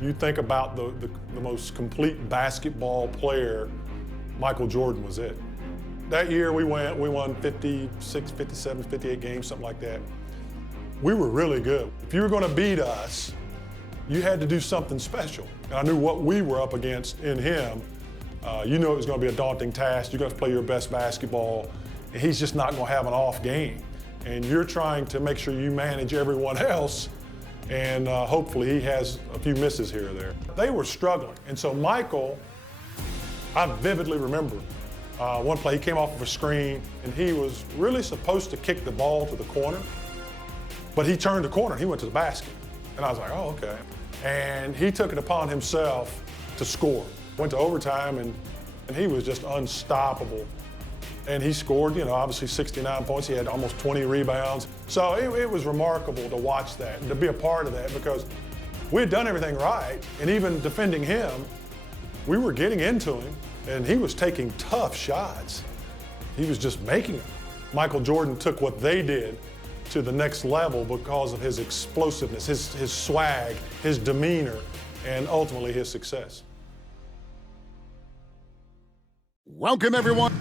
You think about the most complete basketball player, Michael Jordan was it. That year we won 56, 57, 58 games, something like that. We were really good. If you were going to beat us, you had to do something special. And I knew what we were up against in him. You knew it was going to be a daunting task. You're going to play your best basketball, and he's just not going to have an off game. And you're trying to make sure you manage everyone else, and hopefully he has a few misses here or there. They were struggling, and so Michael, I vividly remember one play, he came off of a screen, and he was really supposed to kick the ball to the corner, but he turned the corner, he went to the basket. And I was like, oh, okay. And he took it upon himself to score. Went to overtime, and he was just unstoppable. And he scored, obviously 69 points. He had almost 20 rebounds. So it was remarkable to watch that and to be a part of that, because we had done everything right. And even defending him, we were getting into him, and he was taking tough shots. He was just making them. Michael Jordan took what they did to the next level because of his explosiveness, his swag, his demeanor, and ultimately his success. Welcome, everyone.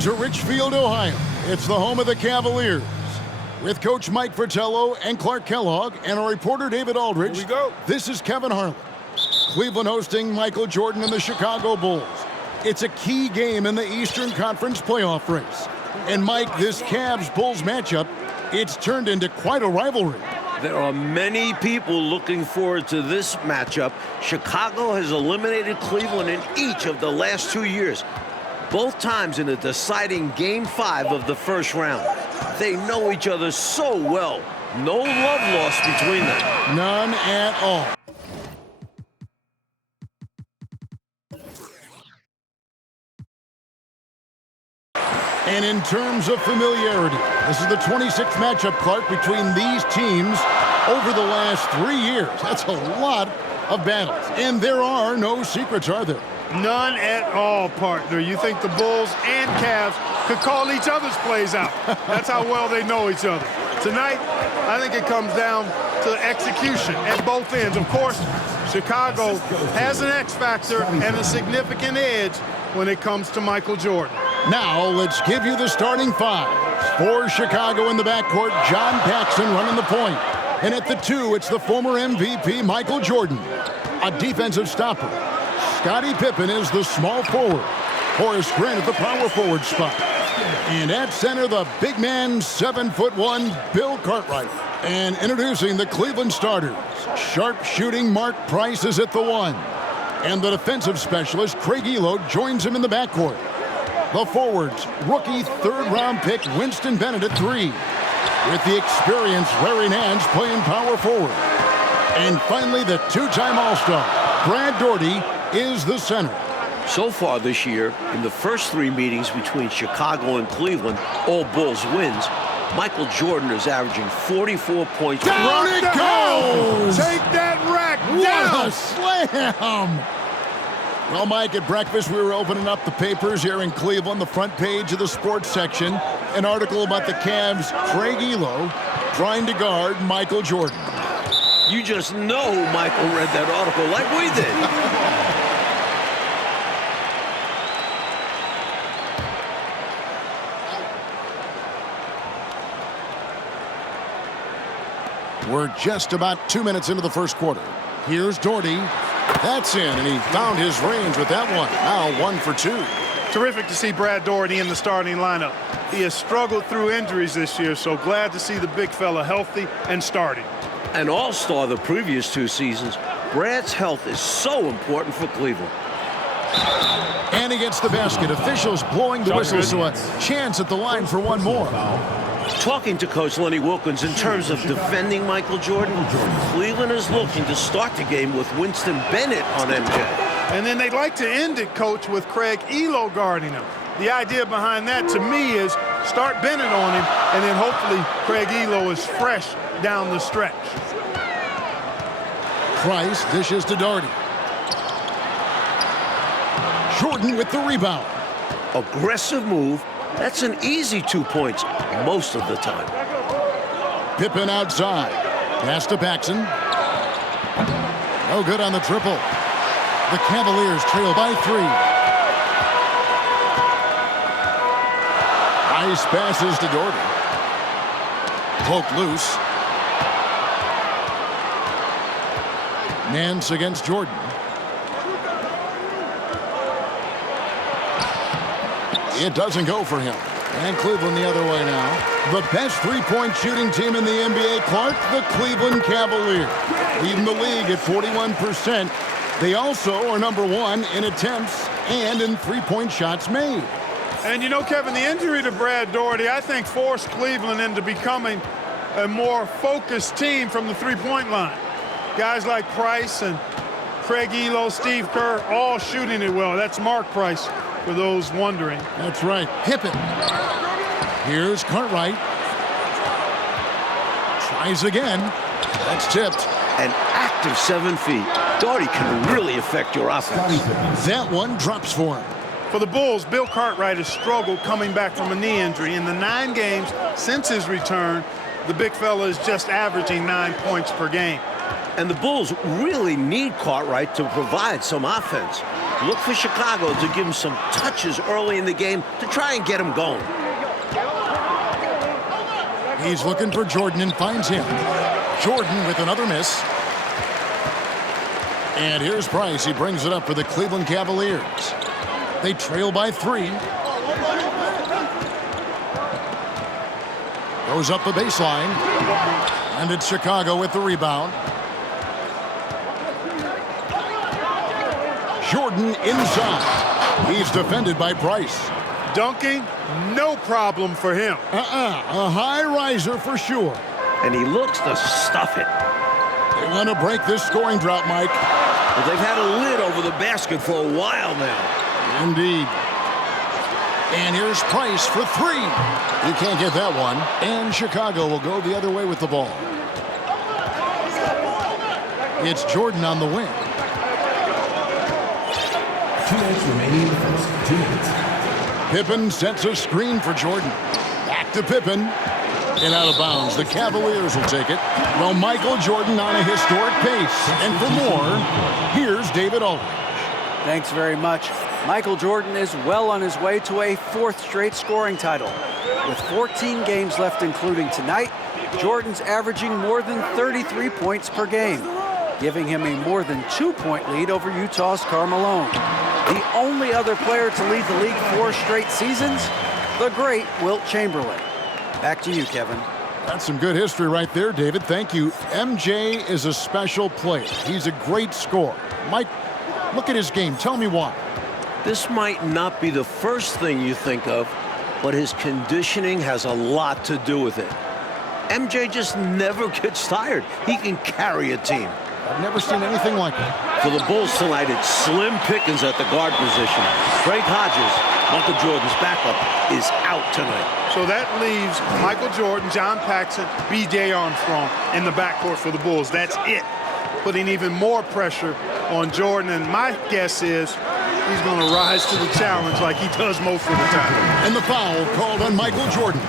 To Richfield, Ohio. It's the home of the Cavaliers. With Coach Mike Fratello and Clark Kellogg and our reporter David Aldridge. Here we go. This is Kevin Harlan. Cleveland hosting Michael Jordan and the Chicago Bulls. It's a key game in the Eastern Conference playoff race. And Mike, this Cavs-Bulls matchup, it's turned into quite a rivalry. There are many people looking forward to this matchup. Chicago has eliminated Cleveland in each of the last 2 years. Both times in a deciding Game 5 of the first round. They know each other so well. No love lost between them. None at all. And in terms of familiarity, this is the 26th matchup, Clark, between these teams over the last 3 years. That's a lot of battles. And there are no secrets, are there? None at all, partner. You think the Bulls and Cavs could call each other's plays out. That's how well they know each other. Tonight, I think it comes down to execution at both ends. Of course, Chicago has an X factor and a significant edge when it comes to Michael Jordan. Now, let's give you the starting five. For Chicago in the backcourt, John Paxson running the point. And at the 2, it's the former MVP, Michael Jordan. A defensive stopper. Scottie Pippen is the small forward. Horace Grant at the power forward spot. And at center, the big man, 7'1", Bill Cartwright. And introducing the Cleveland starters, sharpshooting Mark Price is at the 1. And the defensive specialist, Craig Elo, joins him in the backcourt. The forwards, rookie third-round pick Winston Bennett at 3. With the experienced Larry Nance playing power forward. And finally, the two-time All-Star, Brad Daugherty, is the center. So far this year, in the first 3 meetings between Chicago and Cleveland, all Bulls wins, Michael Jordan is averaging 44 points. Down it goes! Take that rack What down! a slam! Well, Mike, at breakfast, we were opening up the papers here in Cleveland, the front page of the sports section, an article about the Cavs' Craig Elo trying to guard Michael Jordan. You just know Michael read that article like we did. We're just about 2 minutes into the first quarter. Here's Daugherty. That's in, and he found his range with that one. Now 1 for 2. Terrific to see Brad Daugherty in the starting lineup. He has struggled through injuries this year, so glad to see the big fella healthy and starting. An all-star the previous 2 seasons, Brad's health is so important for Cleveland. And he gets the basket. Officials blowing the whistle, so a chance at the line for one more. Talking to Coach Lenny Wilkins in terms of defending Michael Jordan, Cleveland is looking to start the game with Winston Bennett on MJ. And then they'd like to end it, Coach, with Craig Elo guarding him. The idea behind that, to me, is start Bennett on him, and then hopefully Craig Elo is fresh down the stretch. Price dishes to Daugherty. Jordan with the rebound. Aggressive move. That's an easy 2 points most of the time. Pippen outside. Pass to Paxson. No good on the triple. The Cavaliers trail by 3. Nice passes to Daugherty. Poke loose. Nance against Jordan. It doesn't go for him. And Cleveland the other way now. The best three-point shooting team in the NBA, Clark, the Cleveland Cavaliers. Leading the league at 41%. They also are number 1 in attempts and in three-point shots made. And you know, Kevin, the injury to Brad Daugherty, I think, forced Cleveland into becoming a more focused team from the three-point line. Guys like Price and Craig Elo, Steve Kerr, all shooting it well. That's Mark Price, for those wondering. That's right. Pippen. Here's Cartwright. Tries again. That's tipped. An active 7 feet. Daugherty can really affect your offense. That one drops for him. For the Bulls, Bill Cartwright has struggled coming back from a knee injury. In the 9 games since his return, the big fella is just averaging 9 points per game. And the Bulls really need Cartwright to provide some offense. Look for Chicago to give him some touches early in the game to try and get him going. He's looking for Jordan and finds him. Jordan with another miss. And here's Price. He brings it up for the Cleveland Cavaliers. They trail by 3. Goes up the baseline. And it's Chicago with the rebound. Jordan inside. He's defended by Price. Dunking, no problem for him. A high riser for sure. And he looks to stuff it. They want to break this scoring drought, Mike. But they've had a lid over the basket for a while now. Indeed. And here's Price for 3. He can't get that one. And Chicago will go the other way with the ball. It's Jordan on the wing. 2 minutes remaining in the first. 2 minutes. Pippen sets a screen for Jordan. Back to Pippen. And out of bounds. The Cavaliers will take it. Well, Michael Jordan on a historic pace. And for more, here's David Aldridge. Thanks very much. Michael Jordan is well on his way to a 4th straight scoring title. With 14 games left, including tonight, Jordan's averaging more than 33 points per game, giving him a more than 2-point lead over Utah's Karl Malone. The only other player to lead the league 4 straight seasons, the great Wilt Chamberlain. Back to you, Kevin. That's some good history right there, David. Thank you. MJ is a special player. He's a great scorer. Mike, look at his game. Tell me why. This might not be the first thing you think of, but his conditioning has a lot to do with it. MJ just never gets tired. He can carry a team. I've never seen anything like it. For the Bulls tonight, it's slim pickings at the guard position. Craig Hodges, Michael Jordan's backup, is out tonight. So that leaves Michael Jordan, John Paxson, B.J. Armstrong in the backcourt for the Bulls. That's it. Putting even more pressure on Jordan. And my guess is he's going to rise to the challenge like he does most of the time. And the foul called on Michael Jordan.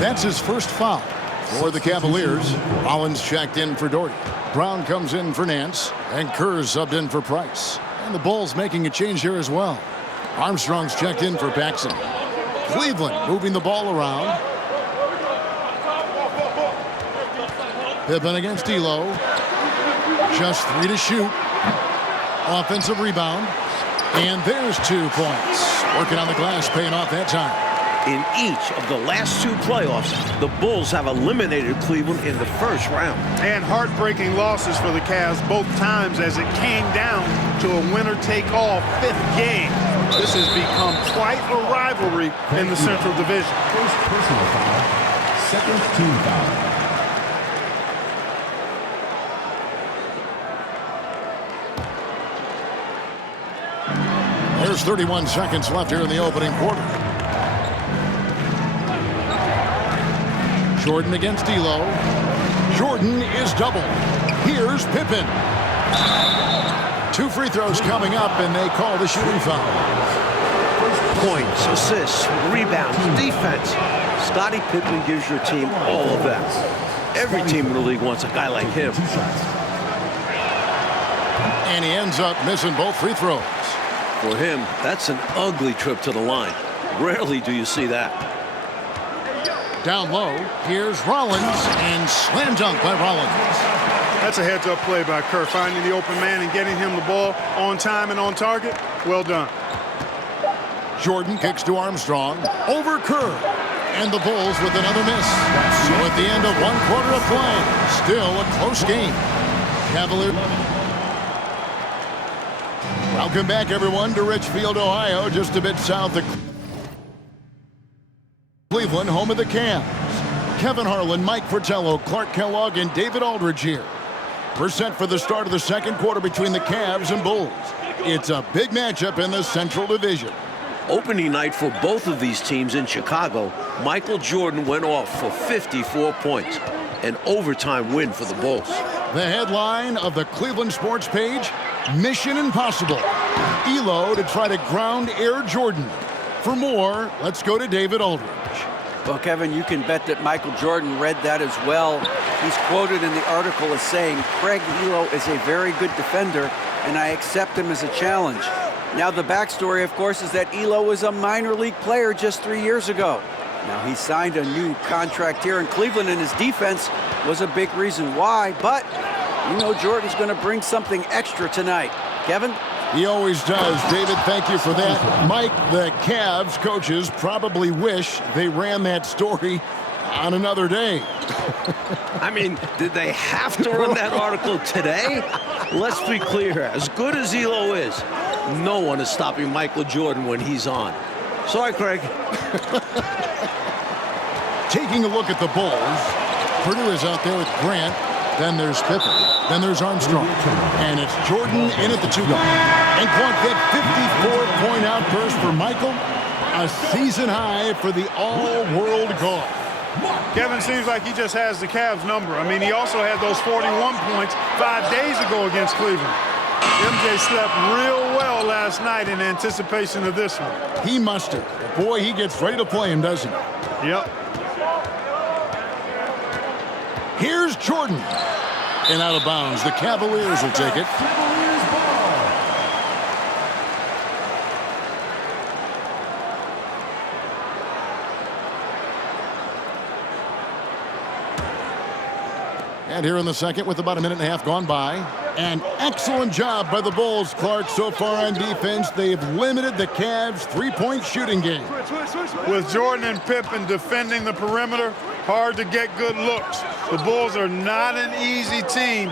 That's his first foul for the Cavaliers. Rollins checked in for Doherty. Brown comes in for Nance. And Kerr subbed in for Price. And the Bulls making a change here as well. Armstrong's checked in for Paxson. Cleveland moving the ball around. Pippen against D'Lo. Just 3 to shoot. Offensive rebound. And there's 2 points. Working on the glass, paying off that time. In each of the last 2 playoffs, the Bulls have eliminated Cleveland in the first round. And heartbreaking losses for the Cavs both times as it came down to a winner-take-all 5th game. This has become quite a rivalry in the Central Division. First personal foul. Second team foul. There's 31 seconds left here in the opening quarter. Jordan against D'Lo. Jordan is doubled. Here's Pippen. 2 free throws coming up, and they call the shooting foul. Points, assists, rebounds, defense. Scottie Pippen gives your team all of that. Every team in the league wants a guy like him. And he ends up missing both free throws. For him, that's an ugly trip to the line. Rarely do you see that. Down low, here's Rollins, and slam dunk by Rollins. That's a heads-up play by Kerr, finding the open man and getting him the ball on time and on target. Well done. Jordan kicks to Armstrong, over Kerr, and the Bulls with another miss. So at the end of 1 quarter of play, still a close game. Cavaliers. Welcome back, everyone, to Richfield, Ohio, just a bit south of Cleveland, home of the Cavs. Kevin Harlan, Mike Fratello, Clark Kellogg, and David Aldridge here. We're set for the start of the second quarter between the Cavs and Bulls. It's a big matchup in the Central Division. Opening night for both of these teams in Chicago, Michael Jordan went off for 54 points. An overtime win for the Bulls. The headline of the Cleveland Sports page, Mission Impossible. Elo to try to ground Air Jordan. For more, let's go to David Aldridge. Well, Kevin, you can bet that Michael Jordan read that as well. He's quoted in the article as saying, Craig Elo is a very good defender, and I accept him as a challenge. Now, the backstory, of course, is that Elo was a minor league player just 3 years ago. Now, he signed a new contract here in Cleveland, and his defense was a big reason why. But, you know, Jordan's going to bring something extra tonight. Kevin? He always does. David, thank you for that. Mike, the Cavs coaches probably wish they ran that story on another day. I mean, did they have to run that article today? Let's be clear. As good as Elo is, no one is stopping Michael Jordan when he's on. Sorry, Craig. Taking a look at the Bulls, Purdue is out there with Grant. Then there's Pippen. Then there's Armstrong. And it's Jordan in at the 2-guard. And Clark, that 54-point outburst for Michael, a season high for the all-world guard. Kevin seems like he just has the Cavs number. I mean, he also had those 41 points 5 days ago against Cleveland. MJ slept real well last night in anticipation of this one. He must have. Boy, he gets ready to play him, doesn't he? Yep. Here's Jordan. And out of bounds. The Cavaliers will take it. And here in the second with about a minute and a half gone by. An excellent job by the Bulls, Clark, so far on defense. They've limited the Cavs' three-point shooting game. With Jordan and Pippen defending the perimeter, hard to get good looks. The Bulls are not an easy team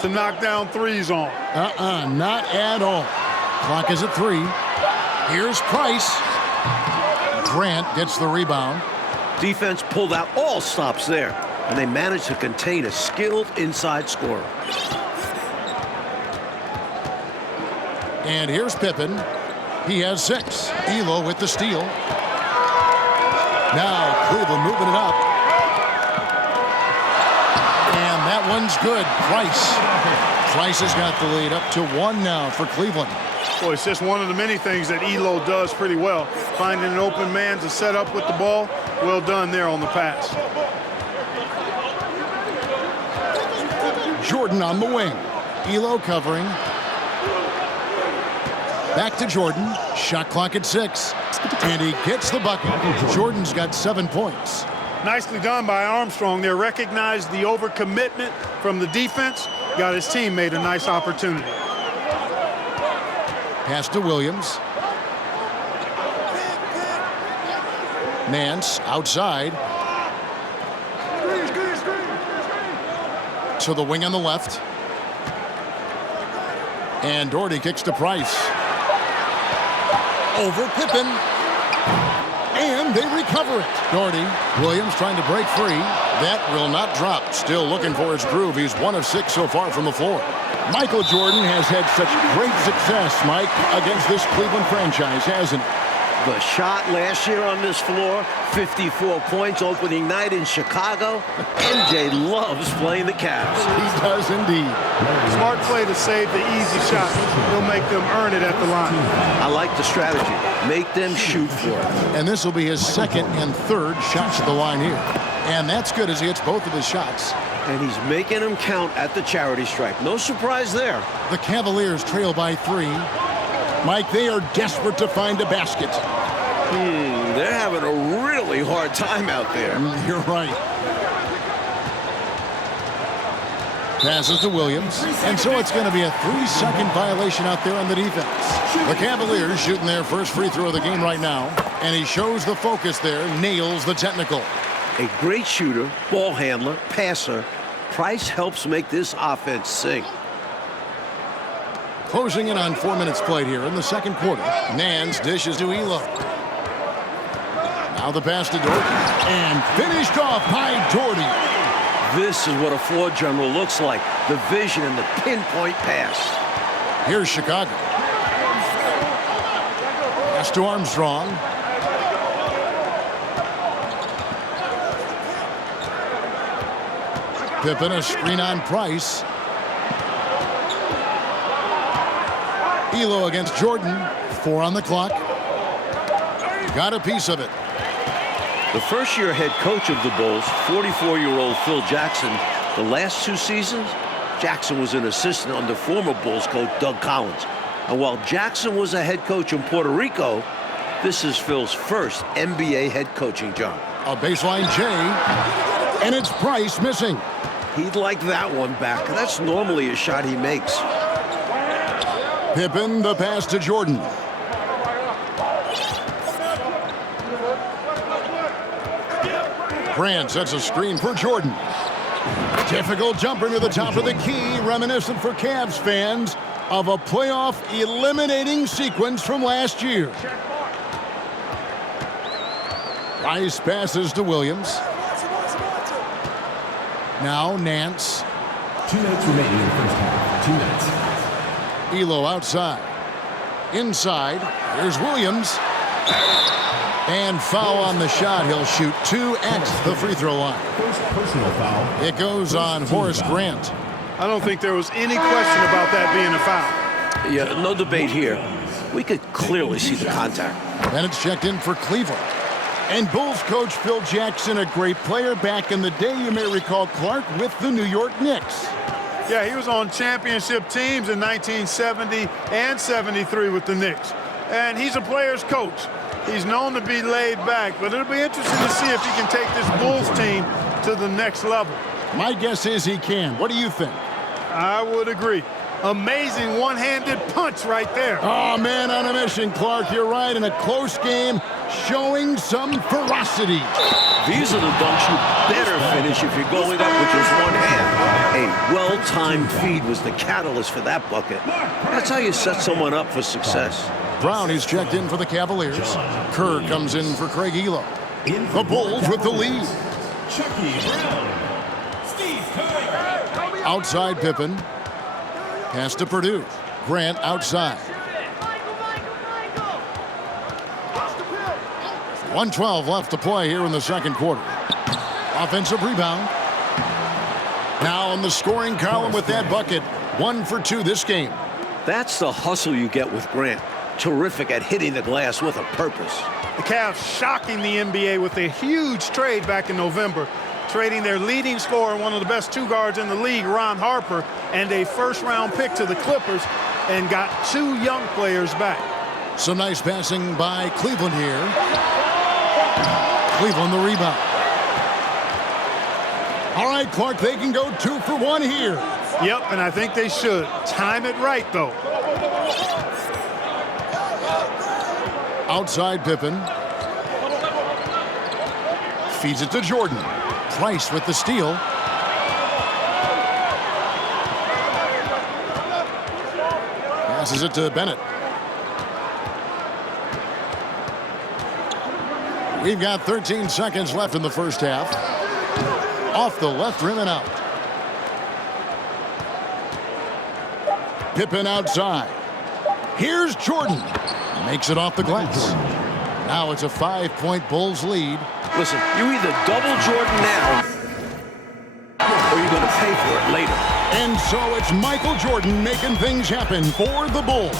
to knock down threes on. Not at all. Clock is at 3. Here's Price. Grant gets the rebound. Defense pulled out all stops there, and they managed to contain a skilled inside scorer. And here's Pippen. He has 6. Elo with the steal. Now Cleveland moving it up. And that one's good. Price has got the lead up to 1 now for Cleveland. Boy, it's just one of the many things that Elo does pretty well. Finding an open man to set up with the ball. Well done there on the pass. Jordan on the wing. Elo covering. Back to Jordan. Shot clock at 6. And he gets the bucket. Jordan's got 7 points. Nicely done by Armstrong there. Recognized the overcommitment from the defense. Got his teammate a nice opportunity. Pass to Williams. Nance outside. To the wing on the left. And Doherty kicks to Price. Over Pippen. And they recover it. Doherty. Williams trying to break free. That will not drop. Still looking for his groove. He's 1 of 6 so far from the floor. Michael Jordan has had such great success, Mike, against this Cleveland franchise, hasn't he? The shot last year on this floor, 54 points opening night in Chicago. MJ loves playing the Cavs. He does indeed. Smart play to save the easy shot. He'll make them earn it at the line. I like the strategy. Make them shoot for it. And this will be his 2nd and 3rd shots at the line here. And that's good as he hits both of his shots. And he's making them count at the charity stripe. No surprise there. The Cavaliers trail by 3. Mike, they are desperate to find a basket. They're having a really hard time out there. You're right. Passes to Williams. And so it's going to be a 3-second violation out there on the defense. The Cavaliers shooting their first free throw of the game right now. And he shows the focus there, nails the technical. A great shooter, ball handler, passer. Price helps make this offense sing. Closing in on 4 minutes played here in the second quarter. Nance dishes to Elo. Now the pass to Doherty. And finished off by Doherty. This is what a floor general looks like. The vision and the pinpoint pass. Here's Chicago. Pass to Armstrong. Pippen, a screen on Price. Elo against Jordan. 4 on the clock. Got a piece of it. The first-year head coach of the Bulls, 44-year-old Phil Jackson, the last 2 seasons, Jackson was an assistant under former Bulls coach Doug Collins. And while Jackson was a head coach in Puerto Rico, this is Phil's first NBA head coaching job. A baseline J, and it's Price missing. He'd like that one back. That's normally a shot he makes. Pippen, the pass to Jordan. Grant sets a screen for Jordan. Difficult jumper to the top of the key, reminiscent for Cavs fans of a playoff eliminating sequence from last year. Price passes to Williams. Now Nance. 2 minutes remaining in the first half. 2 minutes. Elo outside. Inside. Here's Williams. And foul on the shot. He'll shoot 2 at the free throw line. First personal foul. It goes on Horace Grant. I don't think there was any question about that being a foul. Yeah, no debate here. We could clearly see the contact. And it's checked in for Cleveland. And Bulls coach Phil Jackson, a great player back in the day, you may recall, Clark, with the New York Knicks. Yeah, he was on championship teams in 1970 and 73 with the Knicks. And he's a player's coach. He's known to be laid back, but it'll be interesting to see if he can take this Bulls team to the next level. My guess is he can. What do you think? I would agree. Amazing one-handed punch right there. Oh, man on a mission, Clark. You're right. In a close game, showing some ferocity. These are the dunks you better finish if you're going up with just one hand. A well-timed feed was the catalyst for that bucket. That's how you set someone up for success. Brown is checked in for the Cavaliers. Kerr comes in for Craig Ehlo. The Bulls with the lead. Outside Pippen. Pass to Purdue. Grant outside. 1:12 left to play here in the second quarter. Offensive rebound. Now on the scoring column with that bucket. 1 for 2 this game. That's the hustle you get with Grant. Terrific at hitting the glass with a purpose. The Cavs shocking the NBA with a huge trade back in November, trading their leading scorer, one of the best two guards in the league, Ron Harper, and a first-round pick to the Clippers, and got 2 young players back. Some nice passing by Cleveland here. Cleveland the rebound. All right, Clark, they can go 2 for 1 here. Yep, and I think they should. Time it right, though. Outside Pippen. Feeds it to Jordan. Price with the steal. Passes it to Bennett. We've got 13 seconds left in the first half. Off the left rim and out. Pippen outside. Here's Jordan. Makes it off the glass. Now it's a 5-point Bulls lead. Listen, you either double Jordan now or you're going to pay for it later. And so it's Michael Jordan making things happen for the Bulls.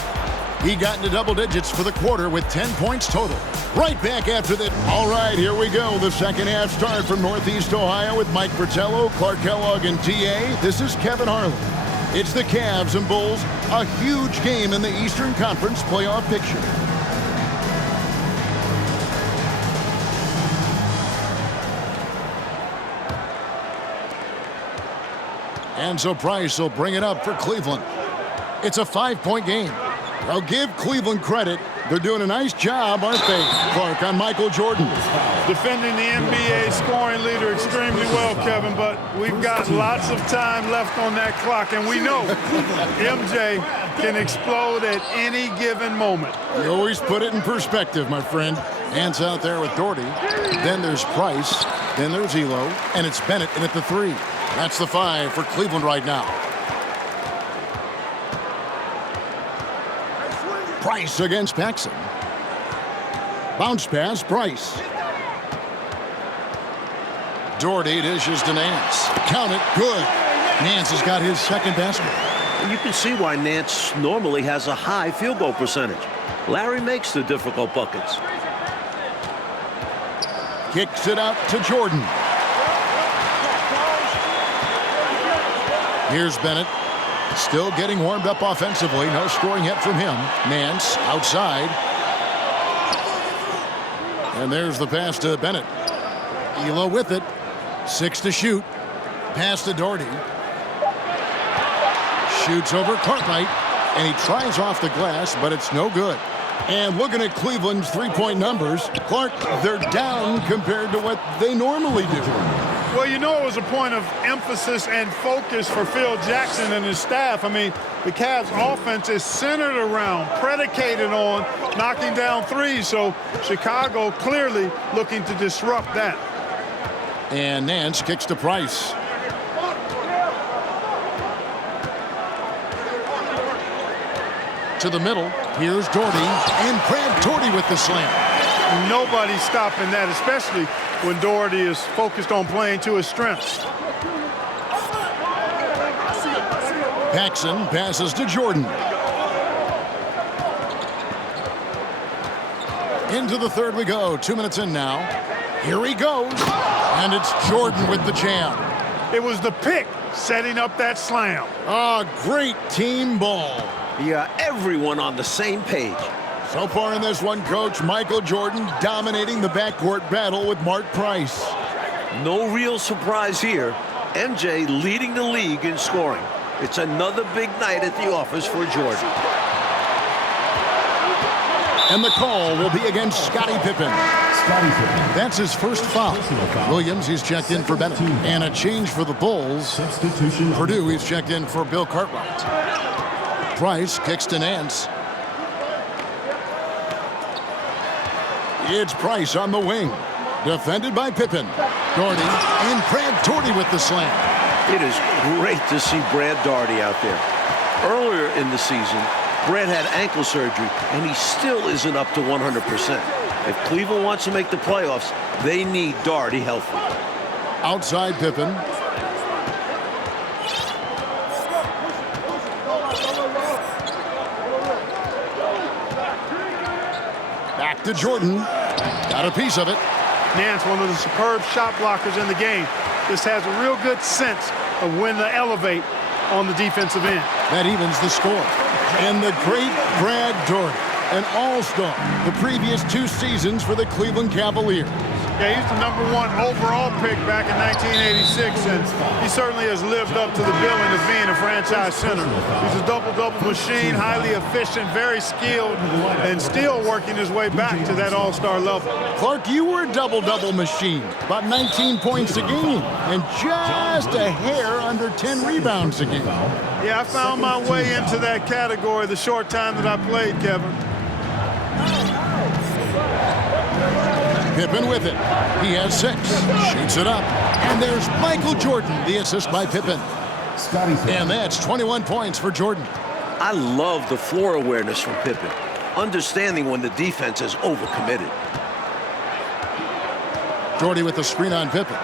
He got into double digits for the quarter with 10 points total. Right back after that. All right, here we go. The second half start from Northeast Ohio with Mike Fratello, Clark Kellogg, and TA. This is Kevin Harlan. It's the Cavs and Bulls, a huge game in the Eastern Conference playoff picture. And so Price will bring it up for Cleveland. It's a 5-point game. I'll give Cleveland credit. They're doing a nice job, aren't they, Clark, on Michael Jordan? Defending the NBA scoring leader extremely well, Kevin, but we've got lots of time left on that clock, and we know MJ can explode at any given moment. You always put it in perspective, my friend. Hands out there with Doherty. Then there's Price. Then there's Ehlo. And it's Bennett in at the 3. That's the 5 for Cleveland right now. Price against Paxson. Bounce pass, Price. Doherty dishes to Nance. Count it, good. Nance has got his second basket. And you can see why Nance normally has a high field goal percentage. Larry makes the difficult buckets. Kicks it out to Jordan. Here's Bennett. Still getting warmed up offensively. No scoring yet from him. Nance outside. And there's the pass to Bennett. Ehlo with it. 6 to shoot. Pass to Doherty. Shoots over Cartwright. And he tries off the glass, but it's no good. And looking at Cleveland's three-point numbers, Clark, they're down compared to what they normally do. Well, you know, it was a point of emphasis and focus for Phil Jackson and his staff. I mean, the Cavs offense is centered around, predicated on knocking down threes. So Chicago clearly looking to disrupt that. And Nance kicks to Price. To the middle. Here's Doherty. And Brad Doherty with the slam. Nobody's stopping that, especially when Doherty is focused on playing to his strengths. Paxson passes to Jordan. Into the third we go. 2 minutes in now. Here he goes. And it's Jordan with the jam. It was the pick setting up that slam. Ah, great team ball. Yeah, everyone on the same page. So far in this one, Coach, Michael Jordan dominating the backcourt battle with Mark Price. No real surprise here. MJ leading the league in scoring. It's another big night at the office for Jordan. And the call will be against Scottie Pippen. That's his first foul. Williams, he's checked in for Bennett. And a change for the Bulls. Substitution. Purdue, he's checked in for Bill Cartwright. Price kicks to Nance. It's Price on the wing. Defended by Pippen. Daugherty and Brad Daugherty with the slam. It is great to see Brad Daugherty out there. Earlier in the season, Brad had ankle surgery, and he still isn't up to 100%. If Cleveland wants to make the playoffs, they need Daugherty healthy. Outside Pippen. Back to Jordan. Got a piece of it. Nance, one of the superb shot blockers in the game, just has a real good sense of when to elevate on the defensive end. That evens the score. And the great Brad Daugherty, an all-star the previous 2 seasons for the Cleveland Cavaliers. Yeah, he's the #1 overall pick back in 1986, and he certainly has lived up to the billing of being a franchise center. He's a double-double machine, highly efficient, very skilled, and still working his way back to that all-star level. Clark, you were a double-double machine, about 19 points a game, and just a hair under 10 rebounds a game. Yeah, I found my way into that category the short time that I played, Kevin. Pippen with it. He has 6. Shoots it up. And there's Michael Jordan, the assist by Pippen. And that's 21 points for Jordan. I love the floor awareness from Pippen, understanding when the defense is overcommitted. Daugherty with the screen on Pippen.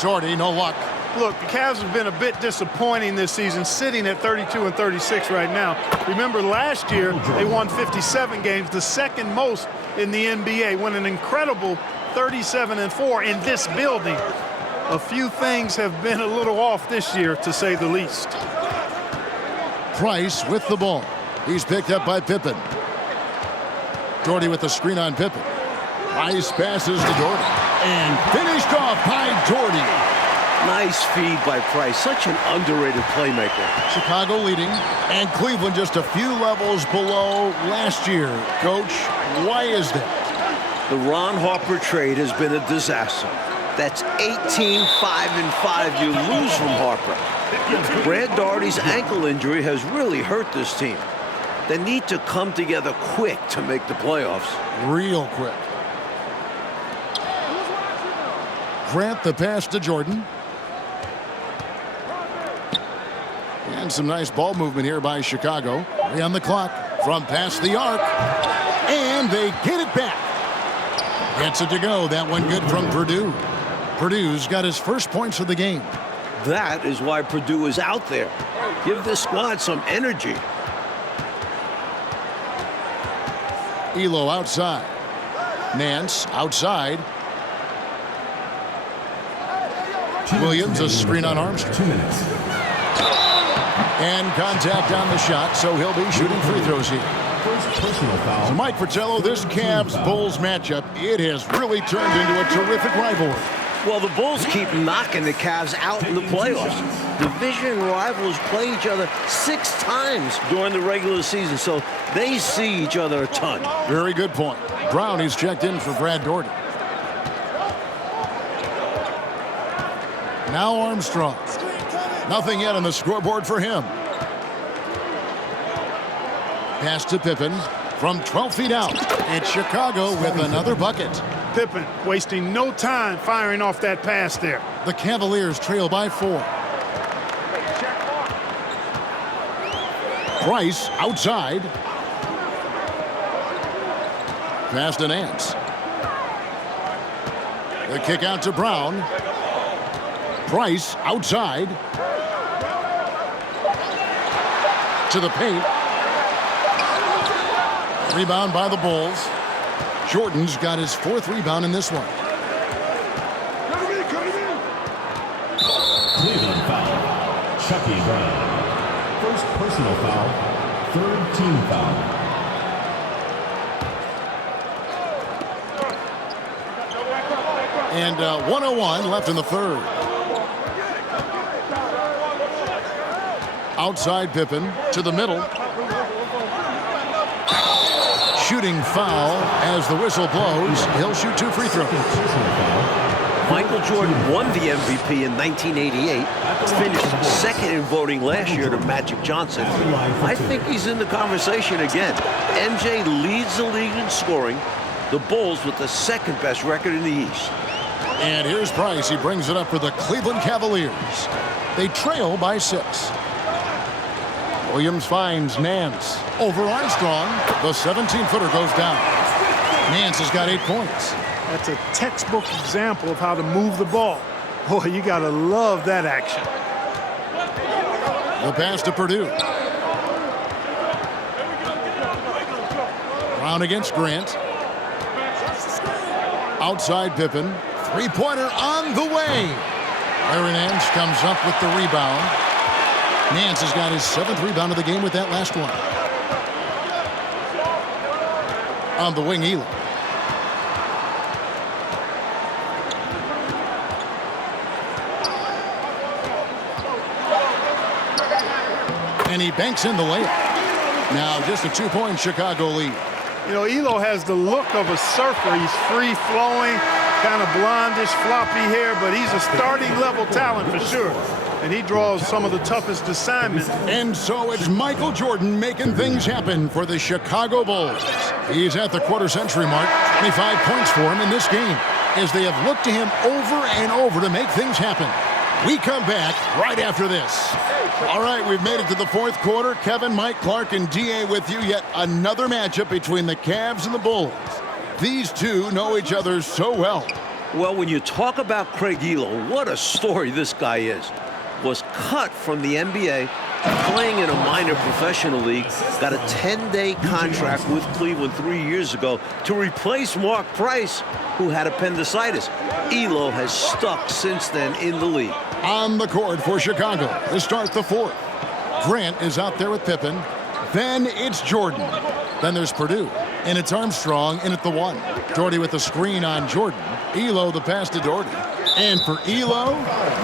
Daugherty, no luck. Look, the Cavs have been a bit disappointing this season, sitting at 32 and 36 right now. Remember, last year they won 57 games, the second most in the NBA, won an incredible 37-4 in this building. A few things have been a little off this year, to say the least. Price with the ball. He's picked up by Pippen. Daugherty with the screen on Pippen. Price passes to Daugherty. And finished off by Daugherty. Nice feed by Price. Such an underrated playmaker. Chicago leading, and Cleveland just a few levels below last year. Coach, why is that? The Ron Harper trade has been a disaster. That's 18-5-5 you lose from Harper. Brad Daugherty's ankle injury has really hurt this team. They need to come together quick to make the playoffs. Real quick. Grant the pass to Jordan. And some nice ball movement here by Chicago. 3 on the clock from past the arc. And they get it back. Gets it to go. That one good from Purdue. Purdue's got his first points of the game. That is why Purdue is out there. Give this squad some energy. Elo outside. Nance outside. Williams, a screen on Armstrong. 2 minutes. And contact on the shot, so he'll be shooting free throws here. First personal foul. So Mike Fratello, this Cavs-Bulls matchup, it has really turned into a terrific rivalry. Well, the Bulls keep knocking the Cavs out in the playoffs. Division rivals play each other 6 times during the regular season, so they see each other a ton. Very good point. Brown, he's checked in for Brad Daugherty. Now Armstrong. Nothing yet on the scoreboard for him. Pass to Pippen from 12 feet out. And Chicago with another bucket. Pippen wasting no time firing off that pass there. The Cavaliers trail by 4. Price outside. Pass to Nance. The kick out to Brown. Price outside. To the paint. Rebound by the Bulls. Jordan's got his 4th rebound in this one. Cleveland foul. Chucky Brown. First personal foul. 3rd team foul. And 1:01 left in the third. Outside Pippen to the middle. Shooting foul as the whistle blows. He'll shoot 2 free throws. Michael Jordan won the MVP in 1988, finished second in voting last year to Magic Johnson. I think he's in the conversation again. MJ leads the league in scoring, the Bulls with the second best record in the East. And here's Price. He brings it up for the Cleveland Cavaliers. They trail by 6. Williams finds Nance over Armstrong. The 17-footer goes down. Nance has got 8 points. That's a textbook example of how to move the ball. Boy, you got to love that action. The pass to Purdue. Brown against Grant. Outside Pippen. Three-pointer on the way. Larry Nance comes up with the rebound. Nance has got his 7th rebound of the game with that last one. On the wing, Elo. And he banks in the layup. Now just a 2-point Chicago lead. You know, Elo has the look of a surfer. He's free-flowing, kind of blondish, floppy hair, but he's a starting-level talent for sure. And he draws some of the toughest assignments. And so it's Michael Jordan making things happen for the Chicago Bulls. He's at the quarter-century mark. 25 points for him in this game as they have looked to him over and over to make things happen. We come back right after this. All right, we've made it to the fourth quarter. Kevin, Mike, Clark, and D.A. with you. Yet another matchup between the Cavs and the Bulls. These two know each other so well. Well, when you talk about Craig Elo, what a story this guy is. Was cut from the NBA, playing in a minor professional league, got a 10-day contract with Cleveland 3 years ago to replace Mark Price, who had appendicitis. Elo has stuck since then in the league. On the court for Chicago to start the fourth. Grant is out there with Pippen. Then it's Jordan. Then there's Purdue. And it's Armstrong in at the 1. Doherty with the screen on Jordan. Elo the pass to Doherty. And for Elo,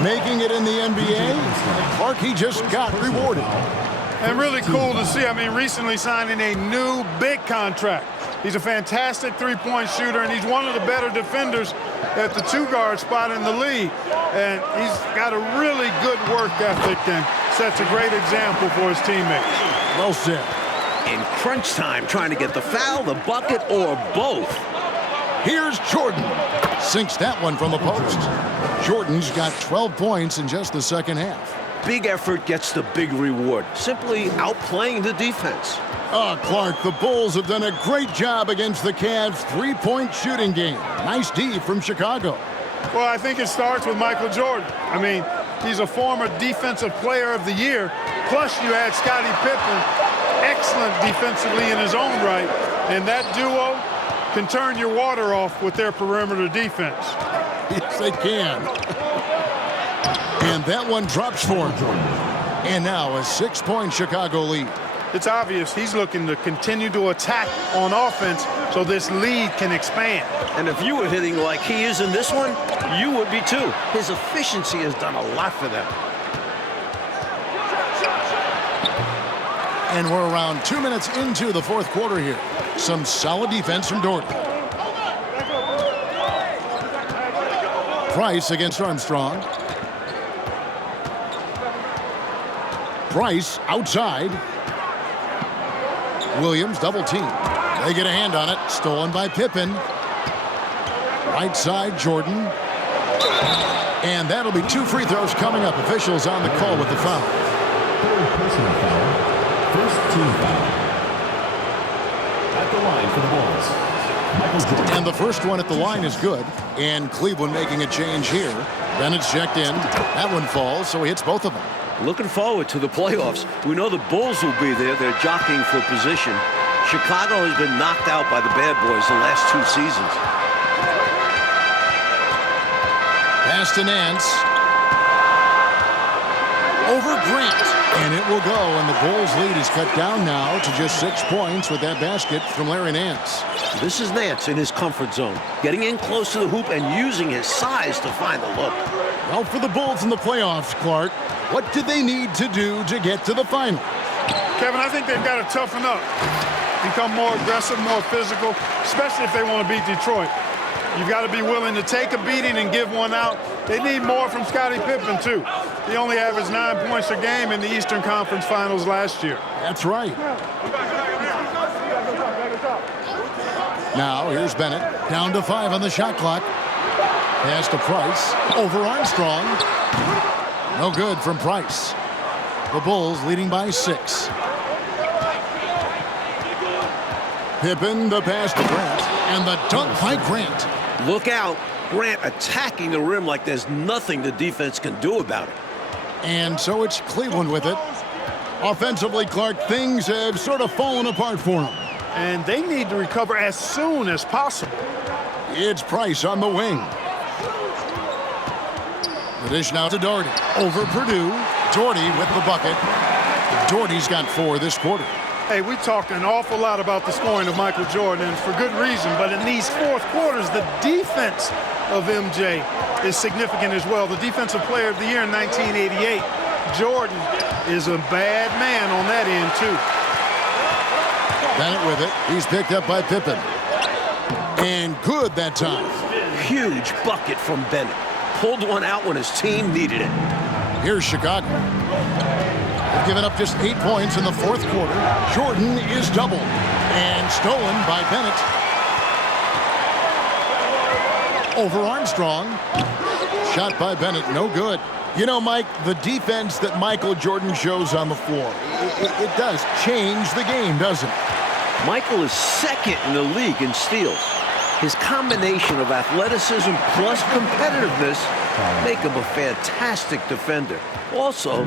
making it in the NBA, Clark, he just got rewarded. And really cool to see. I mean, recently signing a new big contract. He's a fantastic three-point shooter, and he's one of the better defenders at the 2-guard spot in the league. And he's got a really good work ethic and sets a great example for his teammates. Well said. In crunch time, trying to get the foul, the bucket, or both. Here's Jordan. Sinks that one from the post. Jordan's got 12 points in just the second half. Big effort gets the big reward. Simply outplaying the defense. Clark, the Bulls have done a great job against the Cavs' three-point shooting game. Nice D from Chicago. Well, I think it starts with Michael Jordan. I mean, he's a former Defensive Player of the Year. Plus, you had Scottie Pippen, excellent defensively in his own right. And that duo can turn your water off with their perimeter defense. Yes, they can. And that one drops for him. And now a 6-point Chicago lead. It's obvious he's looking to continue to attack on offense so this lead can expand. And if you were hitting like he is in this one, you would be too. His efficiency has done a lot for them. And we're around 2 minutes into the fourth quarter here. Some solid defense from Doherty. Price against Armstrong. Price outside. Williams double team. They get a hand on it. Stolen by Pippen. Right side, Jordan. And that'll be 2 free throws coming up. Officials on the call with the foul. Third personal foul. First team foul. At the line for the Bulls, Michael Jordan. And the first one at the line is good. And Cleveland making a change here. Then it's checked in. That one falls, so he hits both of them. Looking forward to the playoffs. We know the Bulls will be there. They're jockeying for position. Chicago has been knocked out by the bad boys the last 2 seasons. Pass to Nance. over Grant. And it will go, and the Bulls' lead is cut down now to just 6 points with that basket from Larry Nance. This is Nance in his comfort zone, getting in close to the hoop and using his size to find the look. Well, for the Bulls in the playoffs, Clark, what did they need to do to get to the final? Kevin, I think they've got to toughen up, become more aggressive, more physical, especially if they want to beat Detroit. You've got to be willing to take a beating and give one out. They need more from Scottie Pippen, too. He only averaged 9 points a game in the Eastern Conference Finals last year. That's right. Now, here's Bennett. Down to 5 on the shot clock. Pass to Price. Over Armstrong. No good from Price. The Bulls leading by 6. Pippen, the pass to Grant. And the dunk by Grant. Look out. Grant attacking the rim like there's nothing the defense can do about it. And so it's Cleveland with it. Offensively, Clark, things have sort of fallen apart for them. And they need to recover as soon as possible. It's Price on the wing. The dish now to Doherty. Over Purdue. Doherty with the bucket. Doherty's got 4 this quarter. Hey, we talk an awful lot about the scoring of Michael Jordan, and for good reason. But in these fourth quarters, the defense of MJ is significant as well. The Defensive Player of the Year in 1988. Jordan is a bad man on that end, too. Bennett with it. He's picked up by Pippen. And good that time. Huge bucket from Bennett. Pulled one out when his team needed it. Here's Chicago. They've given up just 8 points in the fourth quarter. Jordan is doubled and stolen by Bennett. Over Armstrong. Shot by Bennett, no good. You know, Mike, the defense that Michael Jordan shows on the floor, it does change the game, doesn't it? Michael is second in the league in steals. His combination of athleticism plus competitiveness make him a fantastic defender. Also,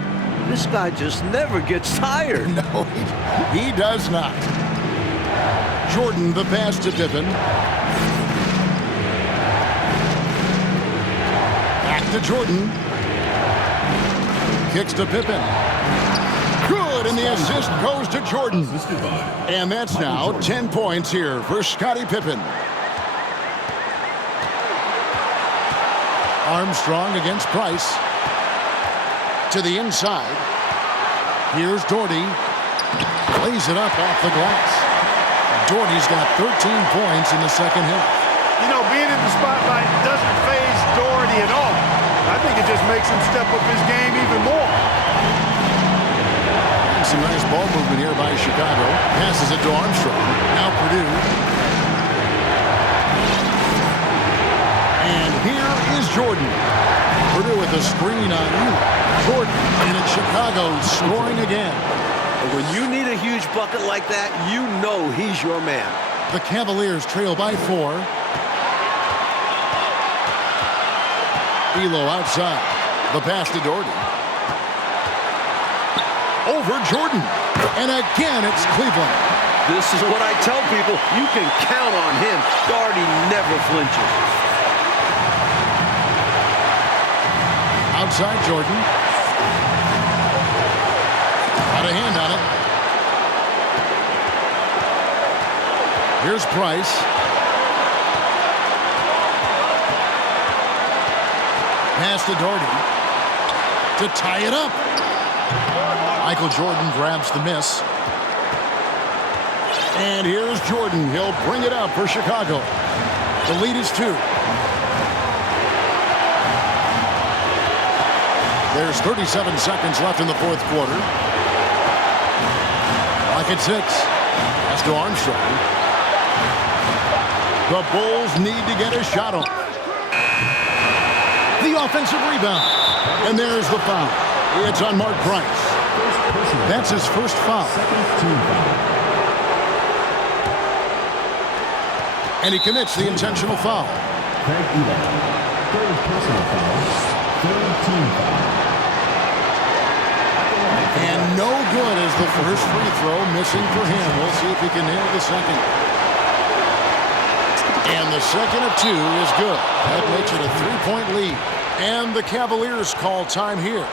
this guy just never gets tired. No, he does not. Jordan, the pass to Pippen. Back to Jordan. Kicks to Pippen. Good, and the assist goes to Jordan. And that's now 10 points here for Scottie Pippen. Armstrong against Price. To the inside. Here's Doherty. Lays it up off the glass. Doherty's got 13 points in the second half. You know, being in the spotlight doesn't faze Doherty at all. I think it just makes him step up his game even more. And some nice ball movement here by Chicago. Passes it to Armstrong. Now Purdue. And here is Jordan. Purdue with a screen on you. Jordan, and it's Chicago scoring again. And when you need a huge bucket like that, you know he's your man. The Cavaliers trail by 4. Elo outside. The pass to Doherty. Over Jordan. And again, it's Cleveland. This is what I tell people. You can count on him. Doherty never flinches. Outside Jordan. Got a hand on it. Here's Price. Pass to Doherty. To tie it up. Michael Jordan grabs the miss. And here's Jordan. He'll bring it up for Chicago. The lead is 2. There's 37 seconds left in the fourth quarter. Clock at 6. Pass to Armstrong. The Bulls need to get a shot off. The offensive rebound. And there's the foul. It's on Mark Price. That's his first foul. And he commits the intentional foul. Craig Elo, third personal foul, third team foul. And no good as the first free throw missing for him. We'll see if he can nail the second. And the second of 2 is good. That makes it a 3-point lead. And the Cavaliers call time here.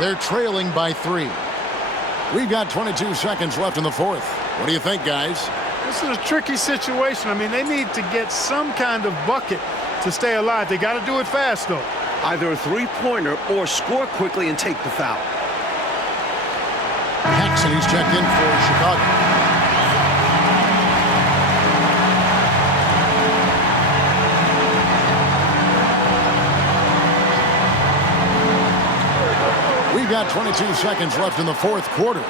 They're trailing by 3. We've got 22 seconds left in the fourth. What do you think, guys? This is a tricky situation. I mean, they need to get some kind of bucket to stay alive. They got to do it fast, though. Either a three-pointer or score quickly and take the foul. Paxson, he's checked in for Chicago. We've got 22 seconds left in the fourth quarter.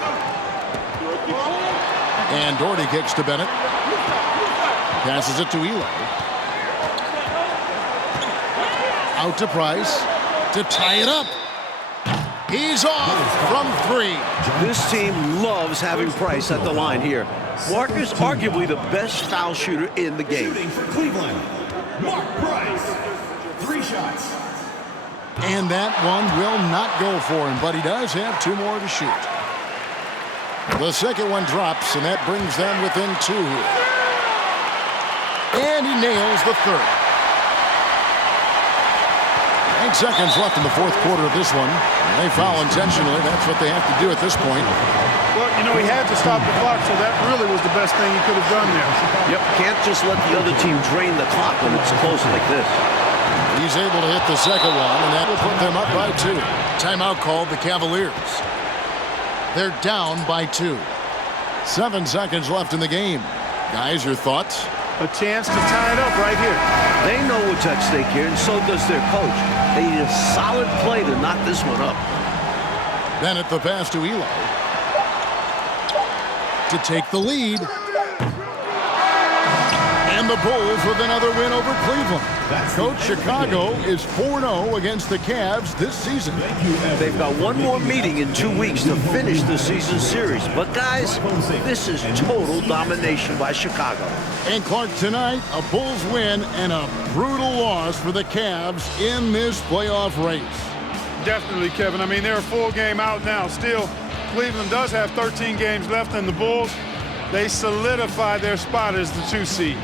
And Doherty kicks to Bennett. Passes it to Elo. Out to Price to tie it up. He's off from 3. This team loves having Price at the line here. Marcus, arguably the best foul shooter in the game. Shooting for Cleveland, Mark Price. 3 shots. And that one will not go for him, but he does have 2 more to shoot. The second one drops, and that brings them within 2 here. And he nails the third. 8 seconds left in the fourth quarter of this one. They foul intentionally. That's what they have to do at this point. Well, you know, he had to stop the clock, so that really was the best thing he could have done there. Yep, can't just let the other team drain the clock when it's close like this. He's able to hit the second one, and that will put them up by 2. Timeout called the Cavaliers. They're down by 2. 7 seconds left in the game. Guys, your thoughts? A chance to tie it up right here. They know what's at stake here, and so does their coach. They need a solid play to knock this one up. Bennett the pass to Elo. To take the lead. And the Bulls with another win over Cleveland. Coach, Chicago is 4-0 against the Cavs this season. They've got one more meeting in 2 weeks to finish the season series. But guys, this is total domination by Chicago. And Clark, tonight, a Bulls win and a brutal loss for the Cavs in this playoff race. Definitely, Kevin. I mean, they're a full game out now. Still, Cleveland does have 13 games left, and the Bulls, they solidify their spot as the 2 seed.